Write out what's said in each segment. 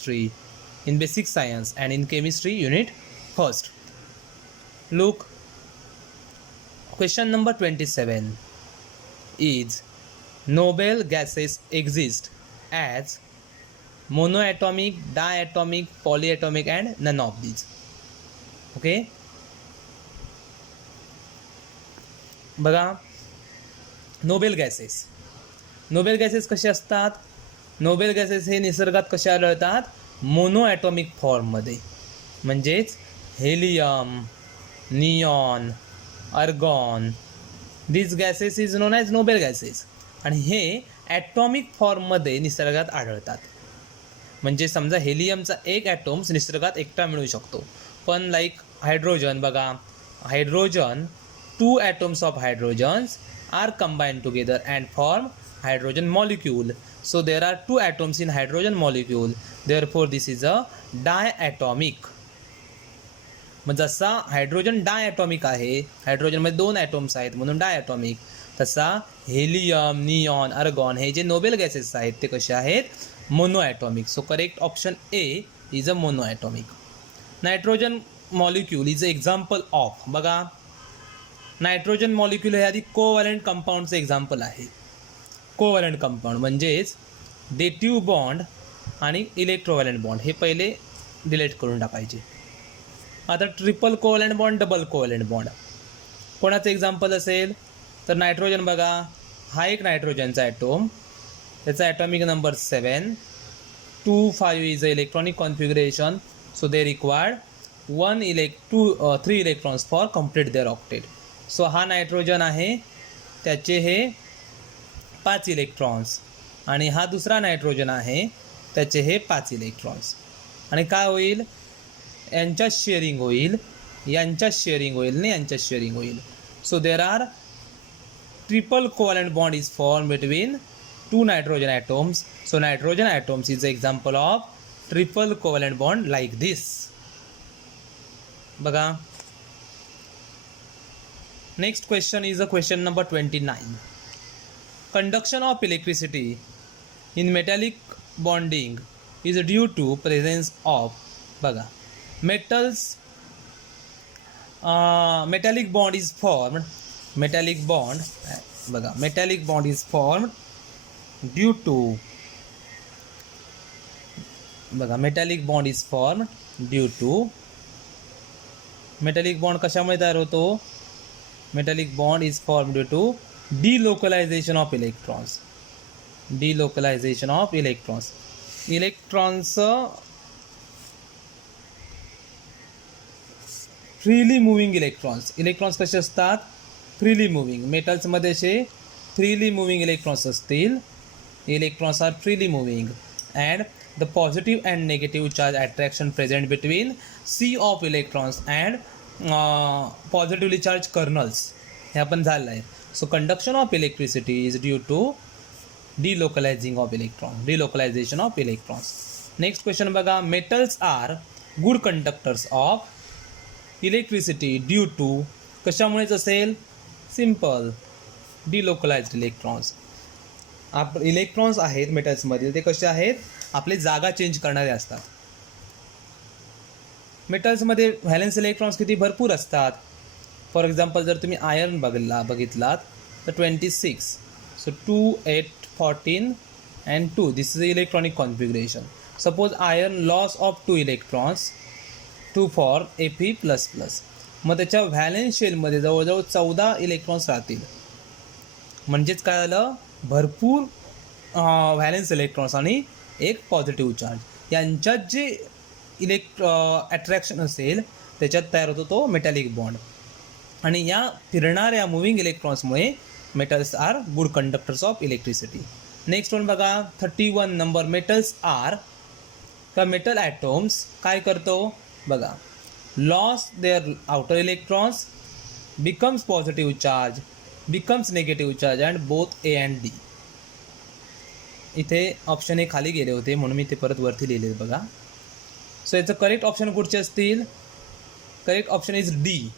chemistry, in basic science and in chemistry unit first. Look, question number 27 is noble gases exist as monoatomic, diatomic, polyatomic and none of these. Okay, बघा, Nobel gases कसे असतात? Nobel gases हे निसर्गात कसे आढळतात? Mono atomic फॉर्ममध्ये, म्हणजेच helium, neon, अर्गॉन, this gases is non as Nobel gases. आणि हे ॲटॉमिक फॉर्ममध्ये निसर्गात आढळतात. म्हणजे समजा हेलियमचा एक ॲटॉम्स निसर्गात एकटा मिळू शकतो, पण लाईक हायड्रोजन, बघा hydrogen, 2 atoms of hydrogens are combined together and form hydrogen molecule. So there are 2 atoms in hydrogen molecule, therefore this is a diatomic. मग जसा हायड्रोजन डायॲटॉमिक आहे, हायड्रोजनमध्ये 2 ॲटॉम्स आहेत म्हणून डायॲटॉमिक, तसा हेलियम, निऑन, अर्गॉन हे जे नोबेल गॅसेस आहेत ते कसे आहेत? Mono atomic. So correct option A is a mono atomic. Nitrogen molecule is a example of, बघा नायट्रोजन मॉलिक्यूल हे आधी कोव्हॅलंट कंपाऊंडचं एक्झाम्पल आहे. कोव्हॅलंट कंपाऊंड म्हणजेच डेटिव्ह बॉन्ड आणि इलेक्ट्रोव्हॅलंट बॉन्ड हे पहिले डिलीट करून टाकायचे. आता triple covalent bond, double covalent bond कोणाचं एक्झाम्पल असेल तर नायट्रोजन, बघा हा एक नायट्रोजनचा ॲटोम, त्याचा atomic number 7, 2, 5 is a electronic configuration, so they required 3 electrons for complete their octet. So हा नायट्रोजन आहे, त्याचे हे 5 इलेक्ट्रॉन्स, आणि हा दुसरा नायट्रोजन आहे, त्याचे हे 5 इलेक्ट्रॉन्स. आणि काय होईल? यांच्यात शेअरिंग होईल, यांच्यात शेअरिंग होईल आणि यांच्यात शेअरिंग होईल. So there are triple covalent bond is form between 2 nitrogen atoms. So nitrogen atoms is a example of triple covalent bond like this. बघा, next question is a question number 29. Conduction of electricity in metallic bonding is due to presence of, बघा metals, metallic bond is formed, metallic bond, बघा metallic bond is formed due to, बघा metallic bond is formed due to, metallic bond कशामुळे तयार होतो? Metallic bond is formed due to delocalization of electrons. Delocalization of electrons. Electrons freely moving electrons. Electrons कसे असतात? Freely moving. Metals मध्ये असे freely moving electrons असतील. Electrons are freely moving, and the positive and negative charge attraction present between sea of electrons and positively charge kernels हे आपण झालं आहे. So conduction of electricity is due to delocalising of electron, delocalisation of electrons. Next question बघा, metals are good conductors of electricity due to, कशामुळेच असेल? Simple, delocalised electrons. Electrons आहेत मेटल्समधील, ते कसे आहेत? आपले जागा चेंज करणारे असतात. मेटल्समध्ये व्हॅलेन्स इलेक्ट्रॉन्स किती भरपूर असतात. फॉर एक्झाम्पल जर तुम्ही आयर्न बघितलात तर 26, so 2, 8, 14 and 2, this is electronic configuration. Suppose iron loss of 2 electrons, 2 for Fe++, मग त्याच्या व्हॅलेन्स शेलमध्ये जवळजवळ 14 इलेक्ट्रॉन्स राहतील. म्हणजेच काय झालं? भरपूर व्हॅलेन्स इलेक्ट्रॉन्स आणि एक पॉझिटिव्ह चार्ज यांच्यात जे अट्रॅक्शन असेल त्याच्यात तयार होतो तो मेटॅलिक बॉन्ड. आणि या फिरणाऱ्या मुव्हिंग इलेक्ट्रॉन्समुळे metals are good conductors of electricity. Next one बघा, 31 नंबर, मेटल्स आर, का मेटल ॲटॉम्स काय करतो? बघा, lose their outer electrons, becomes positive charge, becomes negative charge and both A and D. इथे ऑप्शन हे खाली गेले होते म्हणून मी ते परत वरती लिहिले बघा. सो याचं करेक्ट ऑप्शन कुठचे असतील? Correct option is D,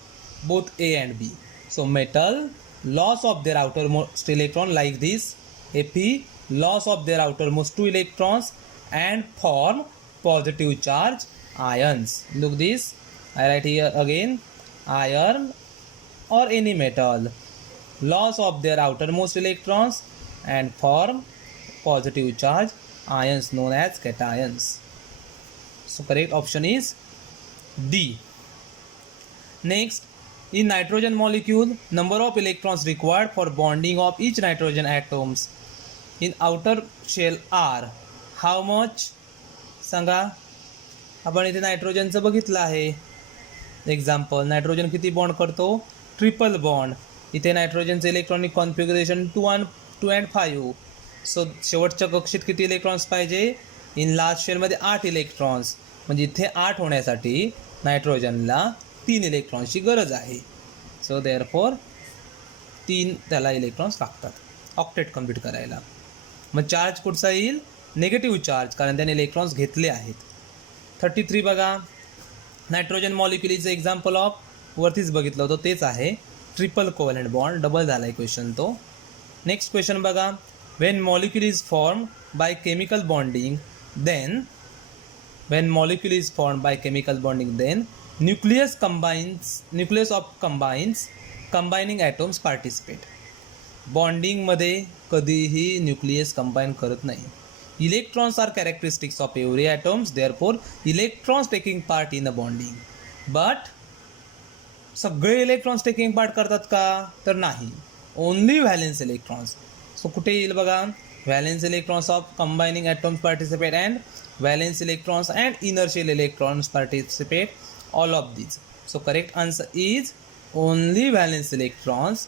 both A and B. So metal loss of their outermost electron like this, Fe loss of their outermost 2 electrons and form positive charge ions. Look this, I write here again, iron or any metal loss of their outermost electrons and form positive charge ions known as cations. So correct option is D. Next, in nitrogen molecule, number of electrons required for bonding of each nitrogen atoms in outer shell are how much? सांगा. आपण इथे नायट्रोजनचं बघितलं आहे example. नायट्रोजन किती bond करतो? Triple bond. इथे नायट्रोजनचं इलेक्ट्रॉनिक कॉन्फिगरेशन 2 and 5. सो शेवटच्या कक्षेत किती इलेक्ट्रॉन्स पाहिजे? इन लास्ट शेलमध्ये 8 इलेक्ट्रॉन्स. म्हणजे इथे 8 होण्यासाठी नायट्रोजनला 3 इलेक्ट्रॉन्सची गरज आहे. सो देअरफॉर 3 त्याला इलेक्ट्रॉन्स लागतात ऑक्टेट कम्प्लीट करायला. मग चार्ज कुठचा येईल? निगेटिव्ह चार्ज, कारण त्याने इलेक्ट्रॉन्स घेतले आहेत. 33 बघा, nitrogen molecule is example of, वरतीच बघितलं होतं तेच आहे, ट्रिपल कोव्हॅलंट बॉन्ड. डबल झाला आहे क्वेश्चन तो. नेक्स्ट क्वेश्चन बघा, when molecule is form by chemical bonding then nucleus of combining atoms participate. बॉन्डिंगमध्ये कधीही न्यूक्लियस कंबाईन करत नाही. Electrons are characteristics of every atoms, therefore electrons taking part in a bonding. But सगळे electrons taking part करतात का? तर नाही, only valence electrons. So कुठे येईल बघा, valence electrons of combining atoms participate and valence electrons and inner shell electrons participate, all of these. So correct answer is only valence electrons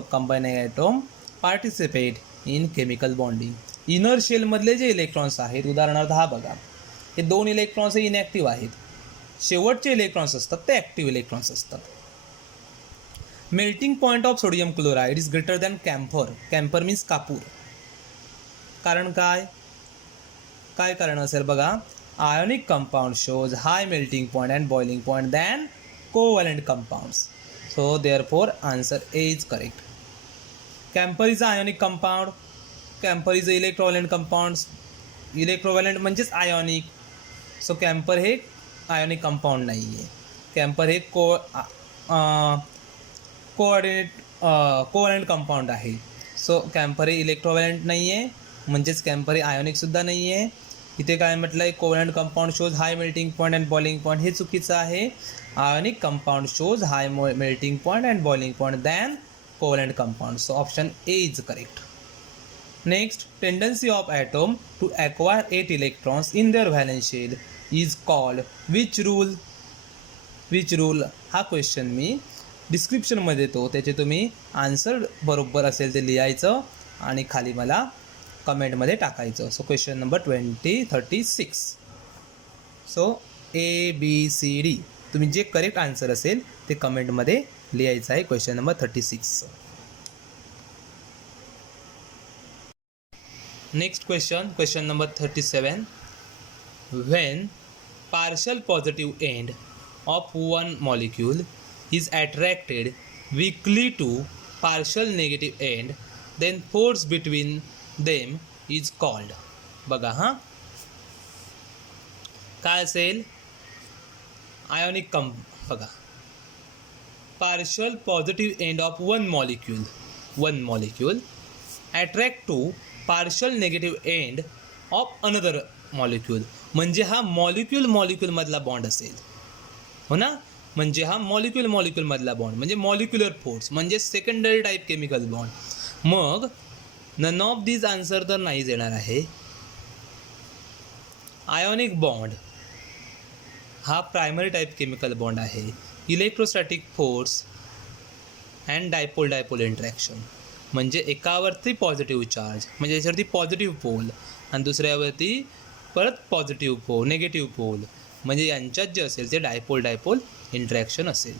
of combining atom participate in chemical bonding. Inner shell मधले जे electrons आहेत, उदाहरणार्थ हा बघा, हे 2 electrons हे inactive आहेत. शेवटचे इलेक्ट्रॉन्स असतात ते ॲक्टिव्ह इलेक्ट्रॉन्स असतात. Melting point of sodium chloride is greater than camphor. Camphor means कापूर. कारण काय कारण असेल बघा, ionic compound shows high melting point and boiling point than covalent compounds. So therefore answer A is correct. Camphor is a ionic compound. Camphor is a electrovalent compounds. Electrovalent म्हणजेच ionic. So camphor हे ionic compound नाही आहे. camphor हे covalent compound आहे. So camphor हे electrovalent नाही आहे, म्हणजेच camphor हे ionic सुद्धा नाही आहे. इथे काय म्हटलं आहे, covalent compound shows high melting point and boiling point. हे चुकीचं आहे. Ionic compound shows high melting point and boiling point than covalent compound. So option A is correct. Next, tendency of atom to acquire 8 electrons in their valence shell is called which rule. हा question मी डिस्क्रिप्शनमध्ये देतो, त्याचे तुम्ही answer बरोबर असेल ते लिहायचं आणि खाली मला कमेंटमध्ये टाकायचं. So question number 36. So ABCD तुम्ही जे करेक्ट आन्सर असेल ते कमेंटमध्ये लिहायचं आहे. Question number 36. Next question number 37. When partial positive end of one molecule is attracted weakly to partial negative end, then force between them is called. बघा हां, काय असेल? आयोनिक बघा, partial positive end of one molecule attract to partial negative end of another molecule. म्हणजे हा molecule मधला bond असेल, हो ना? म्हणजे हा मॉलिक्यूल मधला बॉन्ड म्हणजे मॉलिक्युलर फोर्स, म्हणजे सेकंडरी टाईप केमिकल बॉन्ड. मग नन ऑफ दीज आन्सर तर नाहीच येणार आहे. आयोनिक बॉन्ड हा प्रायमरी टाईप केमिकल बॉन्ड आहे. Electrostatic force and dipole interaction, म्हणजे एकावरती पॉझिटिव्ह चार्ज म्हणजे याच्यावरती पॉझिटिव्ह पोल आणि दुसऱ्यावरती परत पॉझिटिव्ह पोल निगेटिव्ह पोल, म्हणजे यांच्यात जे असेल ते डायपोल इंटरॅक्शन असेल.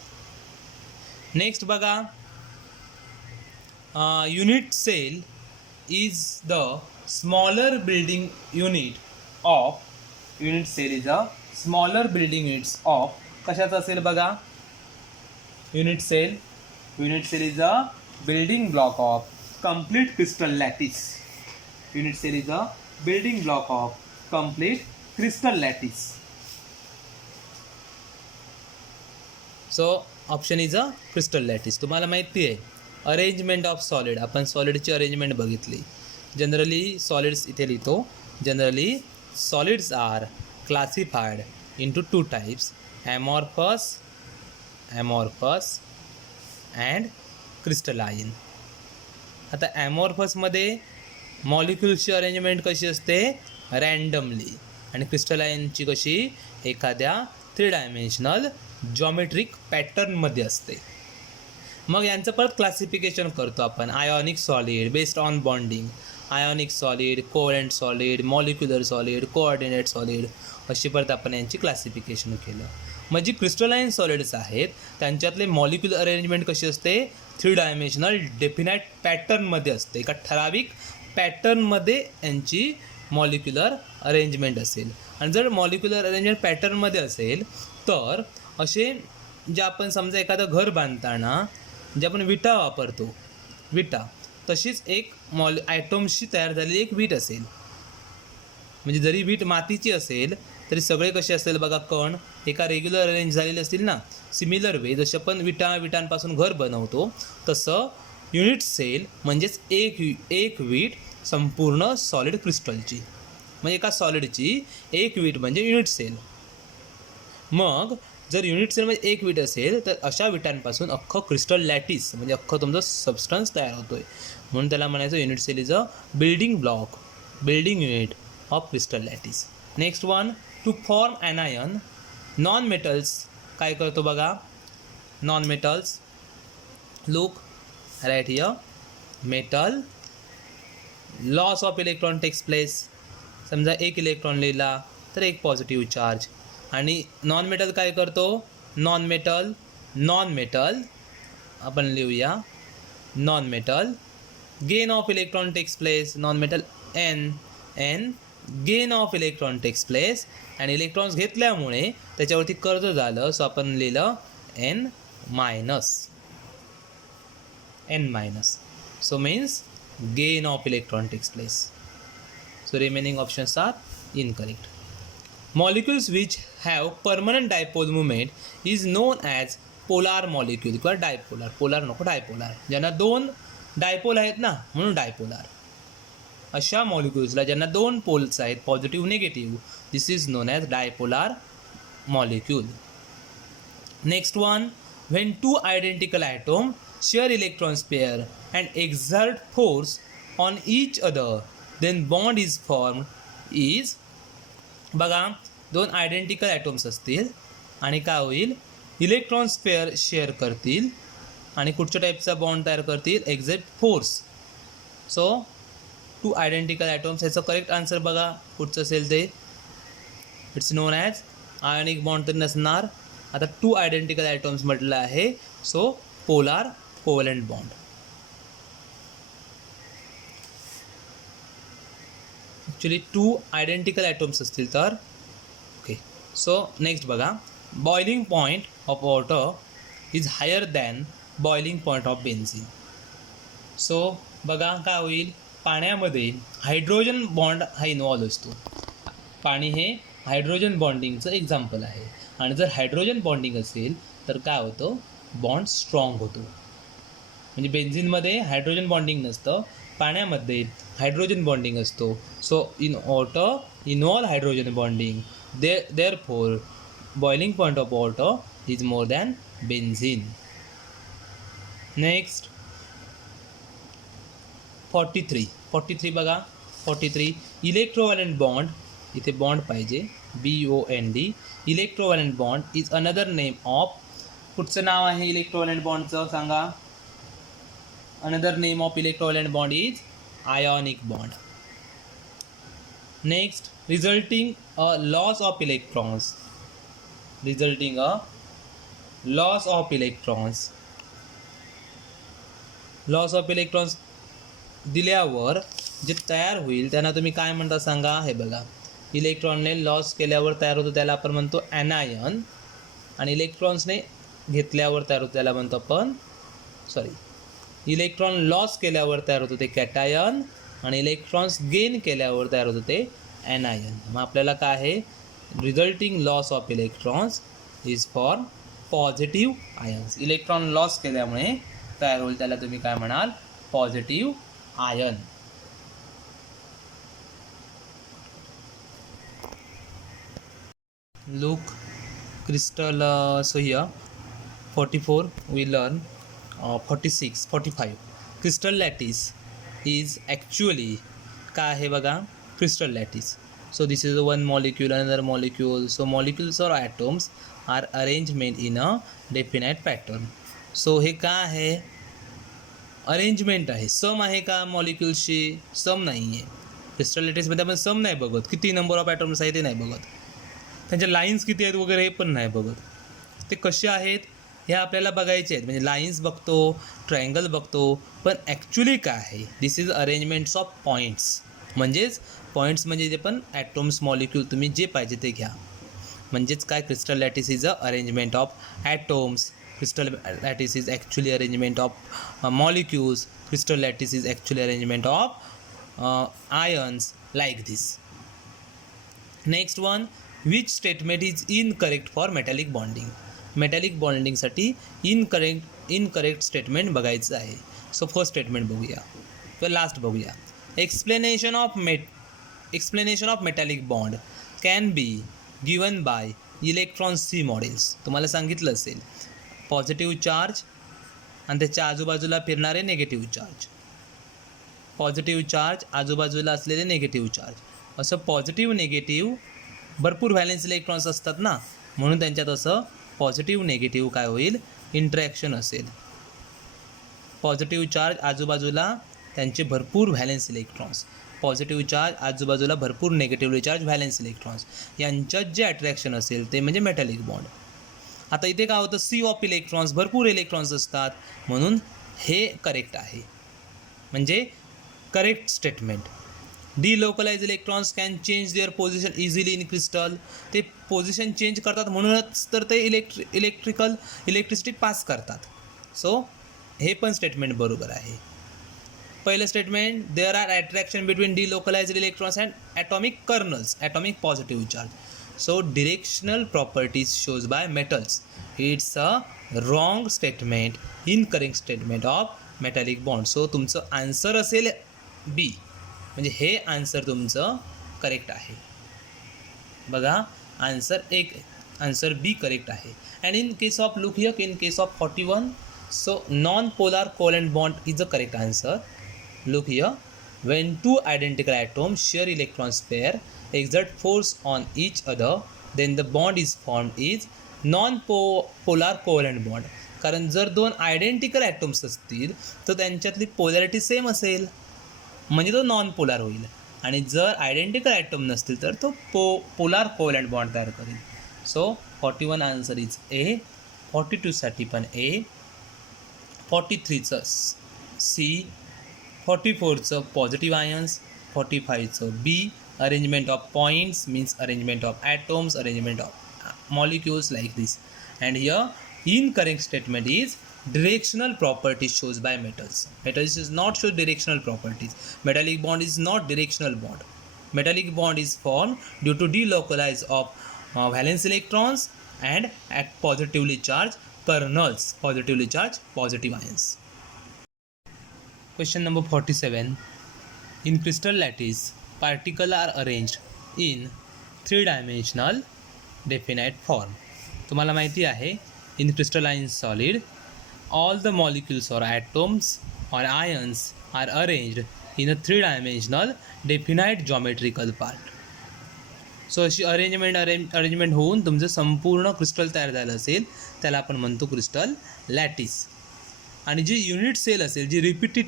नेक्स्ट बघा, unit cell is the smaller building unit of कशाचं असेल बघा? Unit cell is a building block of complete crystal lattice. Unit cell is a building block of complete crystal lattice. So option is a crystal lattice. तुम्हाला माहिती आहे arrangement of solid, आपण सॉलिडची arrangement बघितली. Generally solids इथे लिहितो. Generally solids are classified into two types, amorphous and crystalline. आता ॲमॉर्फसमध्ये मॉलिक्युल्सची अरेंजमेंट कशी असते, रँडमली, आणि क्रिस्टलाइनची कशी एखाद्या 3 डायमेन्शनल जॉमेट्रिक पॅटर्नमध्ये असते. मग यांचं परत क्लासिफिकेशन करतो आपण. Ionic solid based on bonding, ionic solid, covalent solid, molecular solid, coordinate solid, अशी परत आपण यांची क्लासिफिकेशन केलं. मग जी क्रिस्टलाइन सॉलिड्स आहेत त्यांच्यातले मॉलिक्युलर अरेंजमेंट कशी असते, 3 डायमेन्शनल डेफिनाईट पॅटर्नमध्ये असते. एका ठराविक पॅटर्नमध्ये यांची मॉलिक्युलर अरेंजमेंट असेल. आणि जर मॉलिक्युलर अरेंजमेंट पॅटर्नमध्ये असेल तर असे जे आपण समजा एखादं घर बांधताना जे आपण विटा वापरतो, विटा, तशीच एक ॲटॉम्सची तयार झालेली एक वीट असेल. म्हणजे जरी वीट मातीची असेल तरी सगळे कसे असेल बघा, कण एका रेग्युलर अरेंज झालेले असतील ना. सिमिलर वे जसे आपण विटांपासून घर बनवतो तसं युनिट सेल म्हणजेच एक वीट संपूर्ण सॉलिड क्रिस्टलची, म्हणजे एका सॉलिडची एक वीट म्हणजे युनिट सेल. मग जर युनिट सेलमध्ये एक वीट असेल तर अशा विटांपासून अख्खं क्रिस्टल लॅटिस म्हणजे अख्खं तुमचं सबस्टन्स तयार होतो आहे. म्हणून त्याला म्हणायचं unit cell is a building block, building unit of crystal lattice. Next one, to form anion non metals काय करतो बघा. Non metals, look right here, metal loss of electron takes place. समजा एक इलेक्ट्रॉन लिहिला तर एक पॉझिटिव्ह चार्ज. आणि non metal काय करतो, नॉन मेटल आपण लिहूया, non metal gain of electron takes place. Non metal an gain of electron takes place. आणि इलेक्ट्रॉन्स घेतल्यामुळे त्याच्यावरती कर्ज झालं, सो आपण लिहिलं N minus. So means gain of electron takes place. So remaining options are incorrect. Molecules which have permanent dipole moment is known as polar molecule किंवा dipolar. Polar नको, dipolar. ज्यांना 2 डायपोल आहेत ना म्हणून डायपोलार. अशा मॉलिक्युल्सला ज्यांना 2 पोल्स आहेत, positive negative, this is non as dipolar molecule. Next one, when 2 identical atoms share electrons pair and exert force on each other, then bond is formed is. बघा 2 identical atoms असतील आणि काय होईल, electrons pair share करतील आणि कुठच्या टाईपचा bond तयार करतील, exact force. So 2 identical atoms, ह्याचं करेक्ट आन्सर बघा कुठचं असेल ते, it's known as ionic bond तरी नसणार. आता 2 आयडेंटिकल ॲटॉम्स म्हटलं आहे, so polar covalent bond. Actually 2 identical atoms असतील तर ओके. सो नेक्स्ट बघा, boiling point of water is higher than boiling point of benzene. So बघा काय होईल, पाण्यामध्ये हायड्रोजन बॉन्ड हा इन्व्हॉल्व असतो. पाणी हे हायड्रोजन बॉन्डिंगचं एक्झाम्पल आहे. आणि जर हायड्रोजन बॉन्डिंग असेल तर काय होतं, बॉन्ड स्ट्रॉंग होतो. म्हणजे बेन्झिनमध्ये हायड्रोजन बॉन्डिंग नसतं, पाण्यामध्ये हायड्रोजन बॉन्डिंग असतो. So in water involve hydrogen bonding, therefore boiling point of water is more than benzene. Next 43 बघा. 43 इलेक्ट्रोव्हॅलंट बॉन्ड, इथे बॉन्ड पाहिजे, BOND. Electrovalent bond is another name of, कुठचं नाव आहे इलेक्ट्रोव्हॅलंट बॉन्डचं सांगा. Another name of electrovalent bond is ionic bond. Next, resulting a loss of electrons. Loss of electrons दिल्यावर जे तयार होईल त्यांना तुम्ही काय म्हणता सांगा. हे बघा, इलेक्ट्रॉनने लॉस केल्यावर तयार होतो त्याला आपण म्हणतो ॲनायन, आणि इलेक्ट्रॉन्सने घेतल्यावर तयार होतो त्याला म्हणतो आपण इलेक्ट्रॉन लॉस केल्यावर तयार होतो ते कॅटायन, आणि इलेक्ट्रॉन्स गेन केल्यावर तयार होतं ते एनायन. मग आपल्याला काय आहे, resulting loss of electrons is for positive ions. Electron loss केल्यामुळे तयार होईल त्याला तुम्ही काय म्हणाल, positive ion. Look, crystal, so here 44 we learn, 46 45 crystal lattice is actually काय आहे बघा, crystal lattice. So this is one molecule, another molecule. So molecules or atoms are arrangement in a definite pattern. So हे काय आहे, arrangement आहे. सम आहे का मॉलिक्युल्सची, सम नाही आहे. क्रिस्टल लॅटिसमध्ये आपण सम नाही बघत, किती नंबर ऑफ ॲटम्स आहे ते नाही बघत, त्यांच्या लाईन्स किती आहेत वगैरे हे पण नाही बघत. ते कसे आहेत हे आपल्याला बघायचे आहेत. म्हणजे लाईन्स बघतो, ट्रायंगल बघतो, पण ॲक्च्युली काय आहे, दिस इज अरेंजमेंट्स ऑफ पॉईंट्स. म्हणजेच पॉईंट्स म्हणजे जे पण ॲटम्स, मॉलिक्यूल, तुम्ही जे पाहिजे ते घ्या. म्हणजेच काय, crystal lattice is a arrangement of atoms. Crystal lattice is actually arrangement of molecules. Crystal lattice is actually arrangement of ions, like this. Next one, which statement is incorrect for metallic bonding? Metallic bonding साठी incorrect statement बघायचं आहे. So first statement बघूया, तर last बघूया. explanation of metallic bond can be given by electron C models. तुम्हाला सांगितलं असेल, positive charge आणि त्याच्या आजूबाजूला फिरणारे निगेटिव्ह चार्ज. पॉझिटिव्ह चार्ज, आजूबाजूला असलेले निगेटिव्ह चार्ज. असं पॉझिटिव्ह निगेटिव्ह भरपूर व्हॅलेन्स इलेक्ट्रॉन्स असतात ना, म्हणून त्यांच्यात असं पॉझिटिव्ह निगेटिव्ह काय होईल, इंटरॅक्शन असेल. पॉझिटिव्ह चार्ज आजूबाजूला त्यांचे भरपूर व्हॅलेन्स इलेक्ट्रॉन्स, पॉझिटिव्ह चार्ज आजूबाजूला भरपूर निगेटिव्हली चार्ज व्हॅलेन्स इलेक्ट्रॉन्स, यांच्यात जे अट्रॅक्शन असेल ते म्हणजे मेटॅलिक बॉन्ड. आता इथे काय होतं, सी ऑफ इलेक्ट्रॉन्स, भरपूर इलेक्ट्रॉन्स असतात, म्हणून हे करेक्ट आहे. म्हणजे correct statement. Delocalise electrons can change there position easily in crystal. ते पोझिशन चेंज करतात, म्हणूनच तर ते इलेक्ट्रिसिटी पास करतात. सो हे पण स्टेटमेंट बरोबर आहे. पहिलं statement, there are attraction between delocalised electrons and atomic kernels, atomic positive charge. So directional properties shows by metals. It's a wrong statement, incorrect statement of metallic bond. So तुमचं answer असेल बी, म्हणजे हे answer तुमचं correct आहे. बघा, answer बी correct आहे. And in case of, look here, in case of 41, so non polar covalent bond is the correct answer. Look here, when two identical atoms share electron pair exert force on each other, then the bond is formed is non-polar covalent bond. कारण जर दोन identical atoms असतील तर त्यांच्यातली polarity same असेल, म्हणजे तो non polar होईल. आणि जर आयडेंटिकल ॲटम नसतील तर तो पोलार कोव्हॅलेंट बॉन्ड तयार करेल. सो 41 आन्सर इज ए, 42साठी पण ए, 43चं सी, 44चं पॉझिटिव्ह आयन्स, 45चं B, arrangement of points means arrangement of atoms, arrangement of molecules, like this. And here incorrect statement is directional properties shows by metals. Metals is not show directional properties. Metallic bond is not directional bond. Metallic bond is formed due to delocalize of valence electrons and at positively charged kernels, positively charged positive ions. Question number 47. In crystal lattice, particles are arranged in three-dimensional definite form. तुम्हाला माहिती आहे, in crystalline solid, all the molecules or atoms or ions are arranged in a three-dimensional definite geometrical part. So अशी arrangement होऊन तुमचं संपूर्ण crystal तयार झालं असेल त्याला आपण म्हणतो क्रिस्टल लॅटिस. आणि जी युनिट सेल असेल, जी रिपीट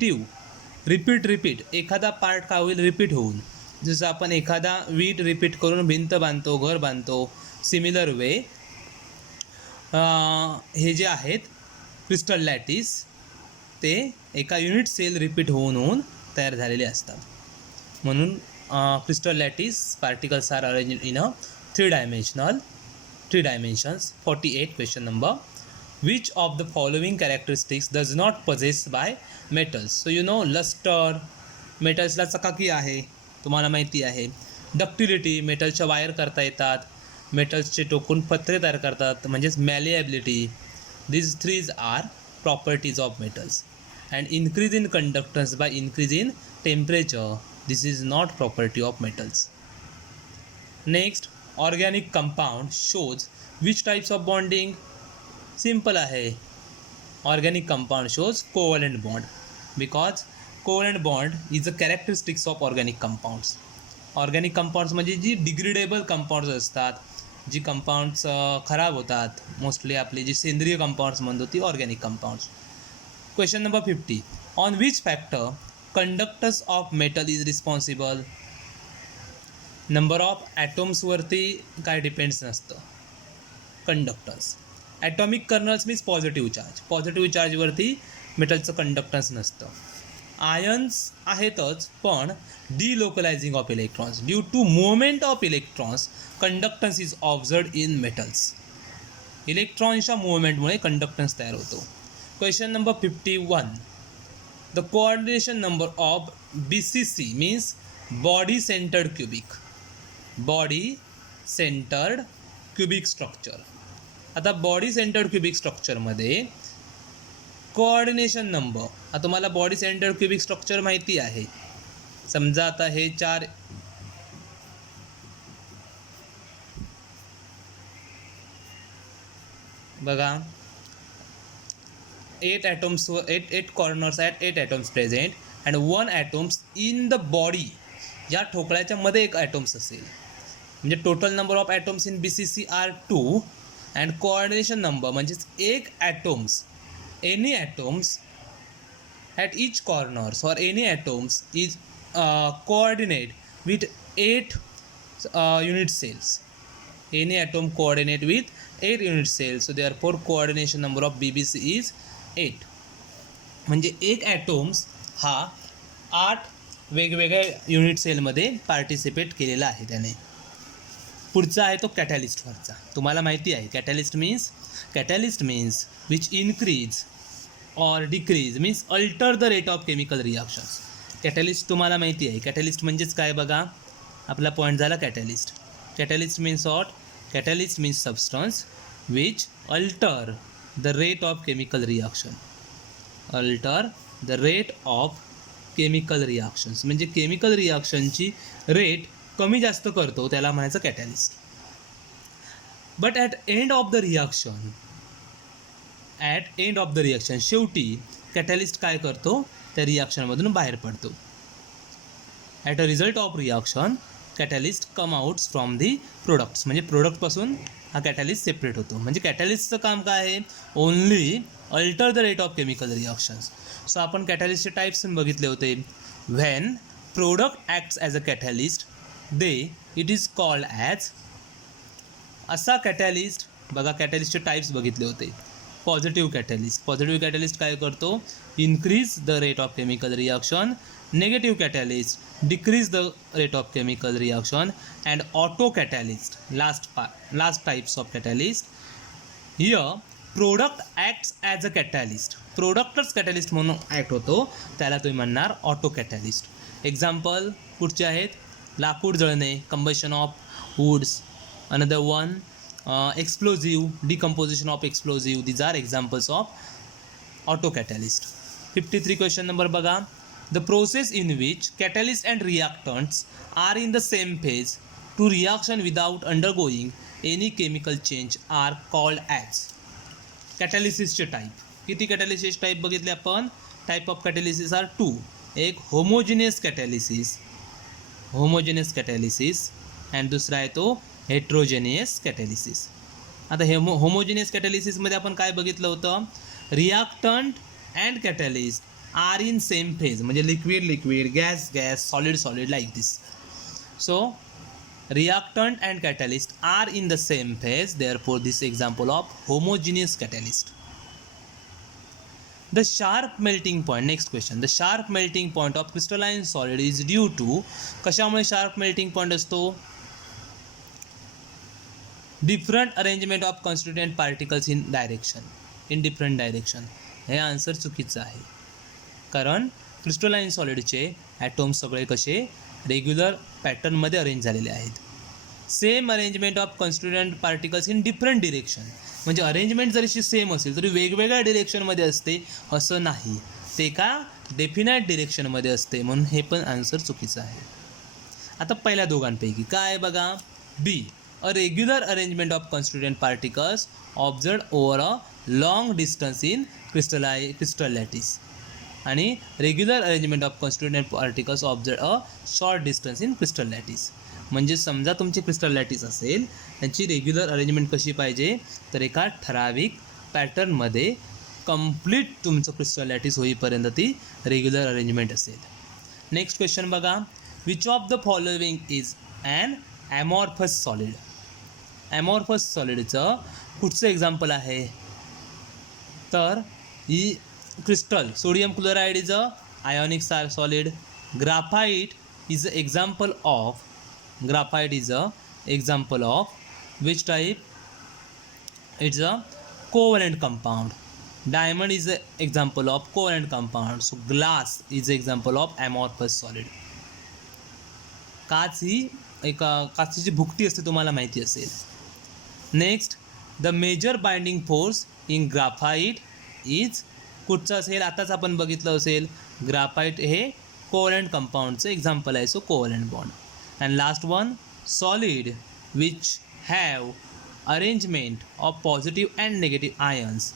एखादा पार्ट काय होईल, रिपीट होऊन, जसं आपण एखादा वीट रिपीट करून भिंत बांधतो, घर बांधतो, सिमिलर वे हे जे आहेत क्रिस्टल लॅटिस ते एका युनिट सेल रिपीट होऊन तयार झालेले असतात. म्हणून crystal lattice particles are arranged in a three dimensions. 48 question number. Which of the following characteristics does not possessed by metals? So you know luster, मेटल्सला चकाकी आहे, तुम्हाला माहिती आहे. डक्टिलिटी, मेटल्सच्या वायर करता येतात. मेटल्सचे टोकून पत्रे तयार करतात, म्हणजेच मॅलिएबिलिटी. These three are properties of metals. And increase in conductance by increase in temperature, this is not property of metals. Next, organic compound shows which types of bonding? Simple आहे. Organic compound shows covalent bond because covalent bond is the characteristics of organic compounds. Organic compounds म्हणजे जी degradable compounds असतात, जी compounds खराब होतात, mostly आपली जी सेंद्रिय compounds म्हणतो ती organic compounds. Question number 50. On which factor conductors of metal is responsible? Number of ॲटॉम्सवरती काय डिपेंड्स नसतं. Conductors atomic kernels means positive charge. Positive चार्जवरती मेटलचं कंडक्टन्स नसतं. आयन्स आहेतच, पण delocalising of electrons due to movement of electrons conductance is observed in metals. इलेक्ट्रॉन्सच्या मुवमेंटमुळे कंडक्टन्स तयार होतो. Question number 51. The coordination number of BCC means body centred cubic. Body centred cubic structure. आता body centred cubic स्ट्रक्चरमध्ये coordination number, आता तुम्हाला body centred cubic structure माहिती आहे. समजा आता हे 4 बघा, 8 atoms, 8 corners at 8 atoms present and 1 atoms in the body. या ठोकळ्याच्या मध्ये एक ॲटॉम्स असेल, म्हणजे total number of atoms in BCC are 2 and coordination number म्हणजेच एक atoms, any atoms at each corners or any atoms is coordinate with 8 unit cells. Any atom coordinate with 8 unit cells. So therefore coordination number of BBC is 8. म्हणजे एक ॲटॉम्स हा 8 वेगवेगळ्या unit सेलमध्ये participate केलेला आहे त्याने. पुढचा आहे तो कॅटॅलिस्टवरचा. तुम्हाला माहिती आहे कॅटॅलिस्ट मीन्स विच इन्क्रीज और decrease means alter the rate of chemical reactions. Catalyst तुम्हाला माहिती आहे. कॅटॅलिस्ट म्हणजेच काय बघा, आपला पॉईंट झाला catalyst. Catalyst means what? Catalyst means substance which alter the rate of chemical reaction. Alter the rate of chemical reactions म्हणजे chemical रिॲक्शनची rate कमी जास्त करतो, त्याला म्हणायचं catalyst. But at end of the reaction शेवटी कॅटॅलिस्ट काय करतो, त्या रिॲक्शनमधून बाहेर पडतो. At a result of reaction catalyst come outs from the products म्हणजे प्रोडक्टपासून हा कॅटॅलिस्ट सेपरेट होतो. म्हणजे कॅटॅलिस्टचं काम काय आहे? Only alter the rate of chemical reactions. So आपण कॅटॅलिस्टचे टाईप्स बघितले होते. When product acts as a catalyst it is called as. असा कॅटॅलिस्ट बघा, कॅटॅलिस्टचे टाईप्स बघितले होते. पॉझिटिव्ह कॅटॅलिस्ट काय करतो? Increase the rate of chemical reaction. Negative catalyst decrease the rate of chemical reaction. And auto catalyst last types of catalyst. Here product acts as a catalyst. प्रोडक्टच catalyst म्हणून act होतो, त्याला तुम्ही म्हणणार auto catalyst. Example कुठचे आहेत? लाकूड जळणे, combustion of woods. Another one explosive, decomposition of explosive. These are examples of auto catalyst. 53 question number बघा. The process in which catalyst and reactants are in the same phase to reaction without undergoing any chemical change are called as. कॅटॅलिसिसचे type. किती catalysis type बघितले आपण? Type of catalysis are 2. एक homogeneous कॅटॅलिसिस and दुसरा आहे तो heterogeneous कॅटॅलिसिस. आता हे होमोजिनियस कॅटॅलिसिसमध्ये आपण काय बघितलं होतं? Reactant and catalyst are in same phase म्हणजे liquid gas solid like this. So reactant and catalyst are in the same phase, therefore this example of homogeneous catalyst. The sharp melting point. Next question. The sharp melting point of crystalline solid is due to. कशामुळे sharp melting point असतो? Different arrangement of constituent particles in different direction. हे answer चुकीचं आहे, कारण crystalline सॉलिडचे atom सगळे कसे regular पॅटर्नमध्ये अरेंज झालेले आहेत. Same arrangement of constituent particles in different direction, म्हणजे अरेंजमेंट जरीशी सेम असेल तरी वेगवेगळ्या डिरेक्शनमध्ये असते असं नाही, ते का डेफिनाईट डिरेक्शनमध्ये असते, म्हणून हे पण आन्सर चुकीचं आहे. आता पहिल्या दोघांपैकी काय बघा, B a regular arrangement of constituent particles observed over a long distance in crystal lattice, आणि regular arrangement of constituent particles observed a short distance in crystal lattice. म्हणजे समजा तुमची क्रिस्टल लॅटिस असेल, त्यांची रेग्युलर अरेंजमेंट कशी पाहिजे, तर एका ठराविक पॅटर्नमध्ये कंप्लीट तुमचं क्रिस्टल लॅटिस होईपर्यंत ती रेग्युलर अरेंजमेंट असेल. नेक्स्ट क्वेश्चन बघा, which of the following is an amorphous solid. Amorphous सॉलिडचं कुठचं एक्झाम्पल आहे, तर ही crystal sodium chloride is a ionic solid, graphite is a example of, graphite is a example of which type, it's a covalent compound. Diamond is a example of covalent compound. So glass is a example of amorphous solid. काच ही एक काचेची भुकटी असते, तुम्हाला माहिती असेल. Next, the major binding force in graphite is, कुठचं असेल, आताच आपण बघितलं असेल, ग्राफाइट हे कोवलंट कंपाऊंडचं एक्झाम्पल आहे, so covalent bond. And last one, solid which have arrangement of positive and negative ions,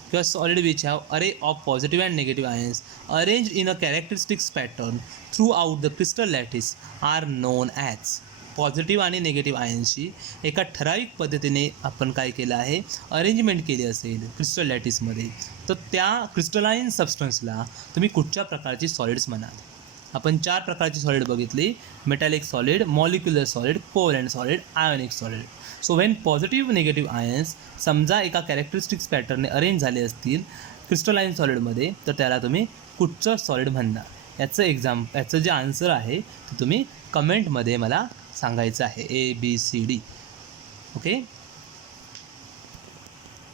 because solid which have array of positive and negative ions arranged in a characteristic pattern throughout the crystal lattice are known as. Positive आणि negative आयन्सची एका ठराविक पद्धतीने आपण काय केलं आहे, arrangement केली असेल क्रिस्टल लॅटिसमध्ये, तर त्या क्रिस्टलाइन सबस्टन्सला तुम्ही कुठच्या प्रकारची सॉलिड्स म्हणाल. आपण 4 प्रकारची सॉलिड बघितली, metallic solid, molecular solid, covalent solid, ionic solid. So when positive negative ions समजा एका कॅरेक्टरिस्टिक्स पॅटर्नने अरेंज झाले असतील क्रिस्टलाइन सॉलिडमध्ये, तर त्याला तुम्ही कुठचं सॉलिड म्हणणार. याचं जे आन्सर आहे ते तुम्ही कमेंटमध्ये मला सांगायचं आहे, ABCD. ओके.